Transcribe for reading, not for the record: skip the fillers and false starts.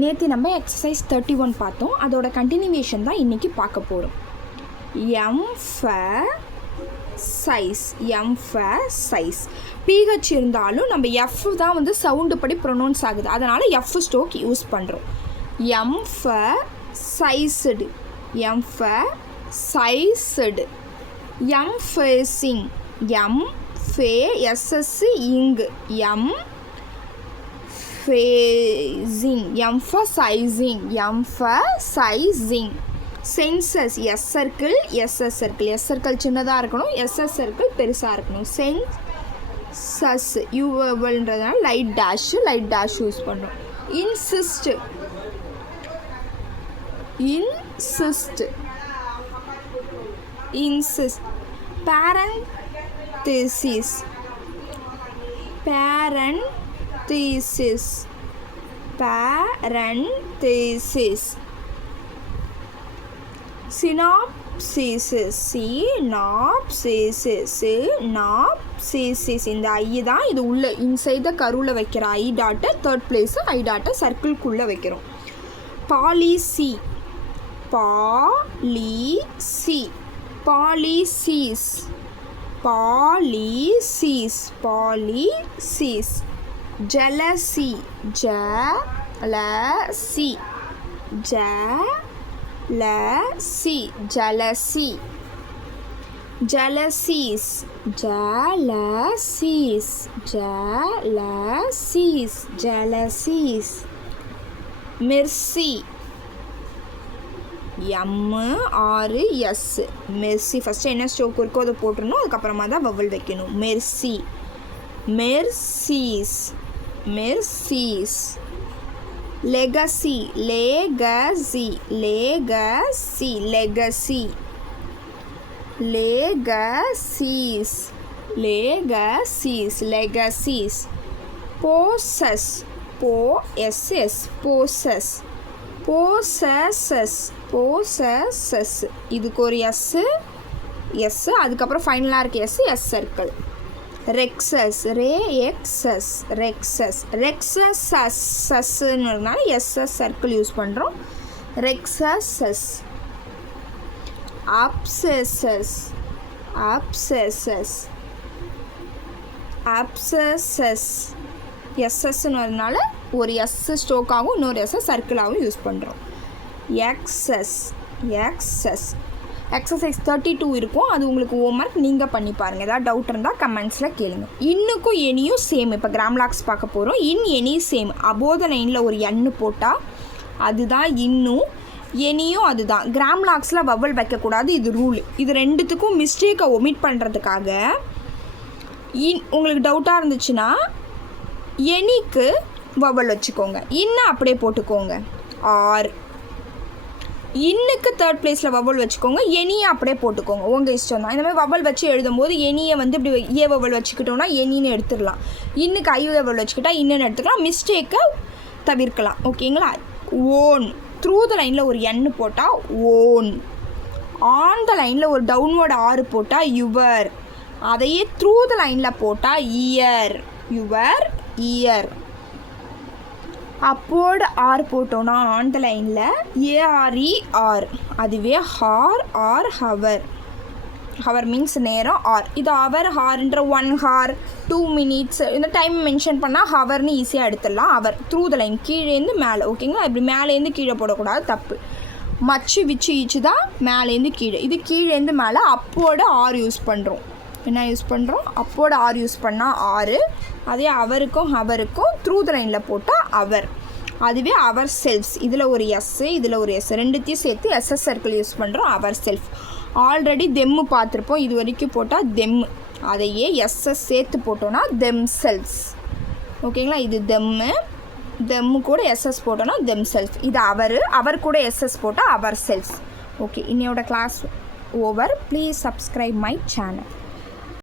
நேற்று நம்ம எக்ஸசைஸ் 31 பார்த்தோம். அதோட கண்டினியூவேஷன் தான் இன்றைக்கி பார்க்க போகிறோம். சைஸ் பிஹெச் இருந்தாலும் நம்ம எஃப் தான் வந்து சவுண்டு படி ப்ரொனவுன்ஸ் ஆகுது, அதனால் எஃப் ஸ்டோக் யூஸ் பண்ணுறோம். Sized, emphasising, emphasising, emphasising. Senses, S circle சின்னதாக இருக்கணும், எஸ்எஸ் சர்க்கிள் பெருசாக இருக்கணும். சென்சஸ் யூவல்ன்றதுனால லைட் டேஷ் யூஸ் பண்ணுறோம். Insist, parenthesis, synopsis. இந்த ஐ தான் இது உள்ள இன்சைட் த கருவில் வைக்கிற ஐ டாட்டை தேர்ட் பிளேஸு ஐ டாட்டை சர்க்கிள்குள்ளே வைக்கிறோம். Policies, jealousy, mercy, mercy. First என்ன ஸ்டோக் இருக்கோ அதை போட்டுருணும், அதுக்கப்புறமா தான் வவல் வைக்கணும். மெர்சீஸ். Legacy, poses. இதுக்கு ஒரு எஸ், அதுக்கப்புறம் ஃபைனலாக இருக்க எஸ் சர்க்கிள். ரெக்ஸஸ்னால எஸ்எஸ் சர்க்கிள் யூஸ் பண்ணுறோம். ரெக்ஸஸ். அப்செசஸ், எஸ்எஸ்ன்றதுனால ஒரு எஸ் ஸ்டோக்காகவும் இன்னொரு எஸ் சர்க்கிளாகவும் யூஸ் பண்ணுறோம். எக்ஸசைஸ் 32 இருக்கும், அது உங்களுக்கு ஹோம்ஒர்க் நீங்கள் பண்ணி பாருங்கள். ஏதாவது டவுட் இருந்தால் கமெண்ட்ஸில் கேளுங்க. இன்னுக்கும் எனியும் சேம். இப்போ கிராம்லாக்ஸ் பார்க்க போகிறோம். எனியும் சேம். அபோவ் த லைனில் ஒரு எண்ணு போட்டால் அதுதான் இன்னும், எனியும் அதுதான். கிராம்லாக்ஸில் வவல் வைக்கக்கூடாது, இது ரூல். இது ரெண்டுத்துக்கும் மிஸ்டேக்கை ஒமிட் பண்ணுறதுக்காக உங்களுக்கு டவுட்டாக இருந்துச்சுன்னா எனிக்கு வவல் வச்சுக்கோங்க, இன்னும் அப்படியே போட்டுக்கோங்க. ஆர் இன்னுக்கு தேர்ட் பிளேஸில் வவல் வச்சுக்கோங்க, எனியை அப்படியே போட்டுக்கோங்க, உங்கள் இஷ்டம் தான். இந்த மாதிரி வவல் வச்சு எழுதும்போது எனியை வந்து இப்படி ஏ வவல் வச்சுக்கிட்டோன்னா எனின்னு எடுத்துடலாம், இன்னுக்கு ஐ வவல் வச்சுக்கிட்டா இன்னுன்னு எடுத்துக்கலாம், மிஸ்டேக்கை தவிர்க்கலாம். ஓகேங்களா? ஓன், த்ரூ த லைனில் ஒரு எண்ணு போட்டால் ஓன், ஆன் த லைனில் ஒரு டவுன்வர்டு ஆறு போட்டால் யுவர், அதையே த்ரூ த லைனில் போட்டால் இயர், யுவர் இயர். அப்போர்டு ஆர் போட்டோன்னா ஆன் த லைனில் ஏஆர்இஆர், அதுவே ஹார் ஆர் ஹவர். ஹவர் மீன்ஸ் நேரம், ஆர் இது அவர் ஹார்ன்ற 1 hour 2 minutes இந்த டைம் மென்ஷன் பண்ணால் ஹவர்னு ஈஸியாக எடுத்துடலாம். அவர் த்ரூ த லைன், கீழேருந்து மேலே. ஓகேங்களா? இப்படி மேலேருந்து கீழே போடக்கூடாது, தப்பு. மச்சு விச்சு ஈச்சு தான் மேலேருந்து கீழே, இது கீழேருந்து மேலே. அப்போர்டு ஆர் யூஸ் பண்ணுறோம். என்ன யூஸ் பண்ணுறோம்? அப்போட ஆர் யூஸ் பண்ணால் ஆறு, அதே அவருக்கும் ஹவருக்கும் த்ரூ த லைனில் போட்டால் அவர், அதுவே அவர் செல்ஃப்ஸ். இதில் ஒரு எஸ்ஸு, இதில் ஒரு எஸ், ரெண்டுத்தையும் சேர்த்து எஸ்எஸ் சர்க்கிள் யூஸ் பண்ணுறோம். Our self. ஆல்ரெடி தெம்மு பார்த்துருப்போம், இது வரைக்கும் போட்டால் தெம்மு, அதையே எஸ்எஸ் சேர்த்து போட்டோன்னா தெம் செல்ஃப்ஸ். ஓகேங்களா? இது தெம்மு கூட எஸ்எஸ் போட்டோன்னா தெம் செல்ஃப். இது அவர் கூட எஸ்எஸ் போட்டால் அவர் செல்ஃப்ஸ். ஓகே, இன்னையோட class over. Please subscribe my channel.